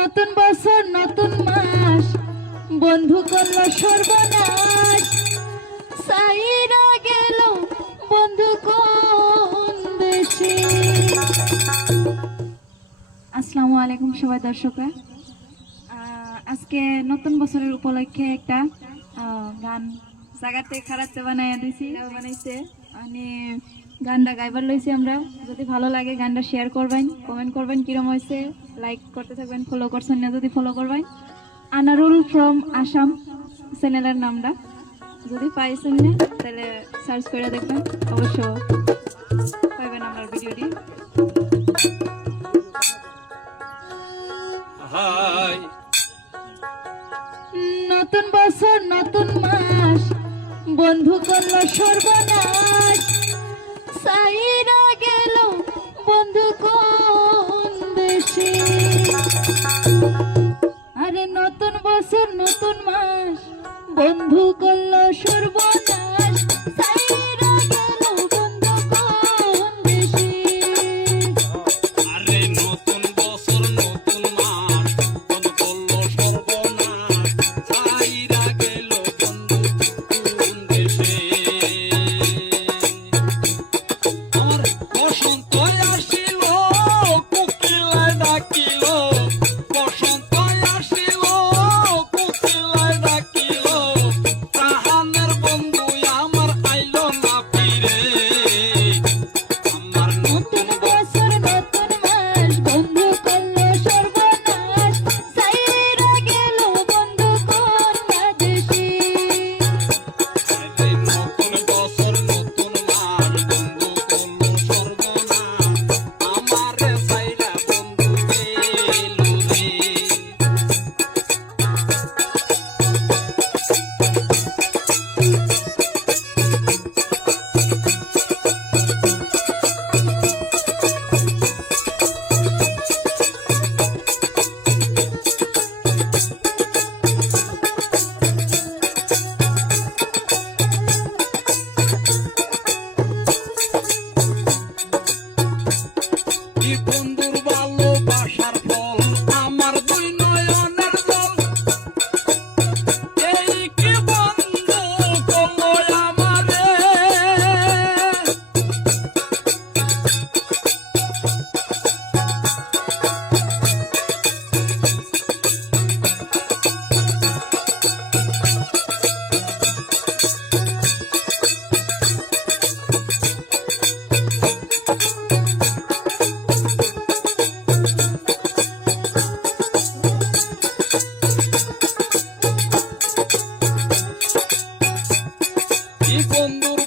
নতুন বছর, নতুন মাস, বন্ধু করল সর্বনাশ। সাইরা গেল, বন্ধু কোন দেশে? আসসালামু আলাইকুম সবাই দর্শকরা। আজকে নতুন বছরের উপলক্ষে একটা গান জায়গাতে খারাপতে বানাইয়া দিছি। বানাইছে। মানে গানটা গাইবার লইছি আমরা। যদি ভালো লাগে গানটা শেয়ার করবেন কমেন্ট করবেন, কিরম হয়েছে লাইক করতে থাকবেন ফলো করছেন না, যদি ফলো করবেন। আনারুল ফ্রম আসাম চ্যানেলের নামটা। যদি পাইছেন না, তাহলে সার্চ করে দেখবেন অবশ্য পাইবেন আমার ভিডিওটি বন্ধু করল সর্বনাশ। সাইরা গেল বন্ধু কোন দেশে। আরে নতুন বছর, নতুন মাস বন্ধু করল リコ